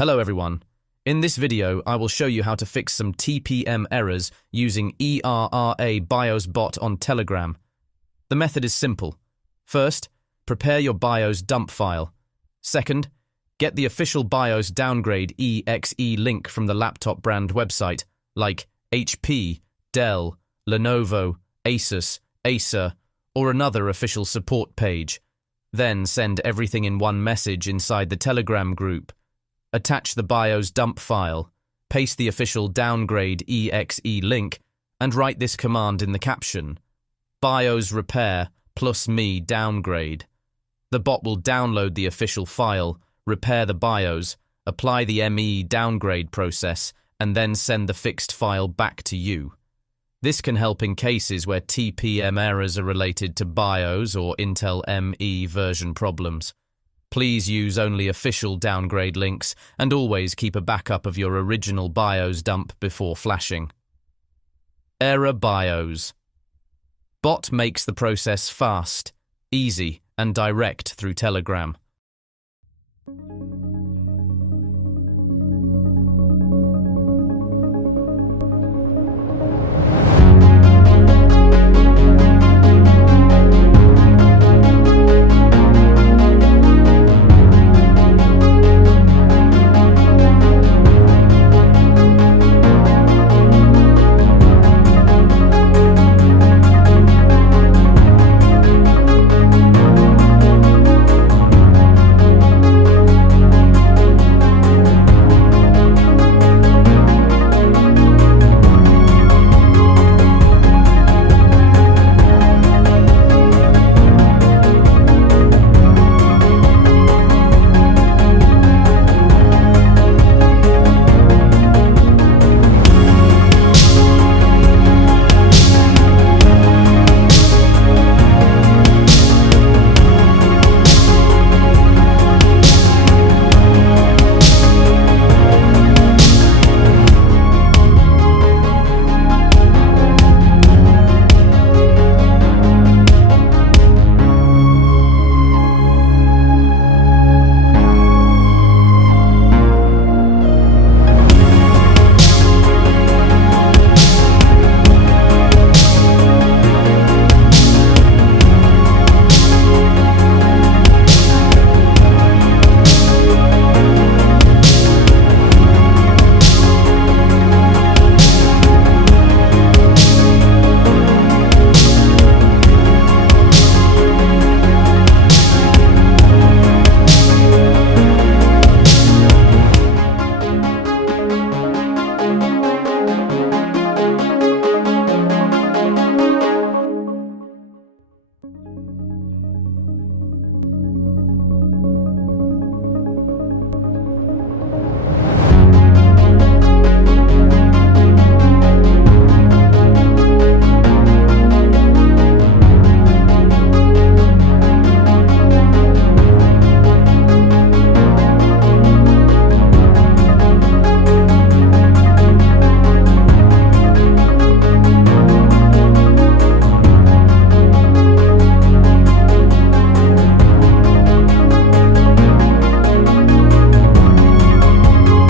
Hello everyone. In this video, I will show you how to fix some TPM errors using ERRA BIOS bot on Telegram. The method is simple. First, prepare your BIOS dump file. Second, get the official BIOS downgrade exe link from the laptop brand website, like HP, Dell, Lenovo, ASUS, Acer, or another official support page. Then send everything in one message inside the Telegram group. Attach the BIOS dump file, paste the official downgrade exe link, and write this command in the caption: BIOS Repair ME Downgrade. The bot will download the official file, repair the BIOS, apply the ME downgrade process, and then send the fixed file back to you. This can help in cases where TPM errors are related to BIOS or Intel ME version problems. Please use only official downgrade links and always keep a backup of your original BIOS dump before flashing. ERRA BIOS. Bot makes the process fast, easy, and direct through Telegram.